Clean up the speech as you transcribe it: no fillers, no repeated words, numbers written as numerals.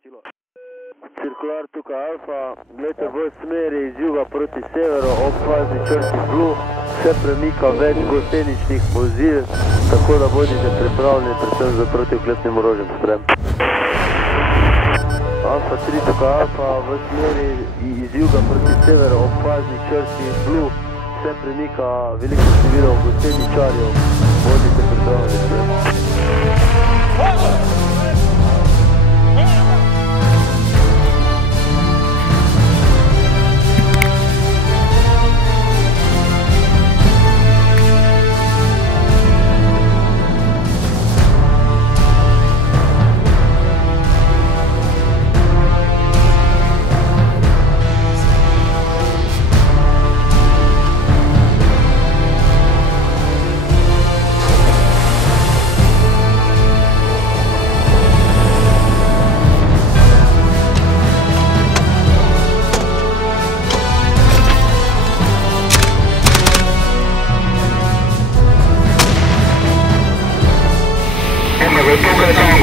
sporočilo. Cirkular tukaj Alfa, gledajte v smeri iz juga proti severu, ob fazni črti Blue, se premika več gosteničnih vozil, tako da bodite pripravljeni predvsem za protioklepnim orožjem sprem. Alfa 3 tukaj Alfa, v smeri iz juga proti severu, ob fazni črti Blue, se premika veliko število gosteničarjev, bodite pripravljeni sprem. We're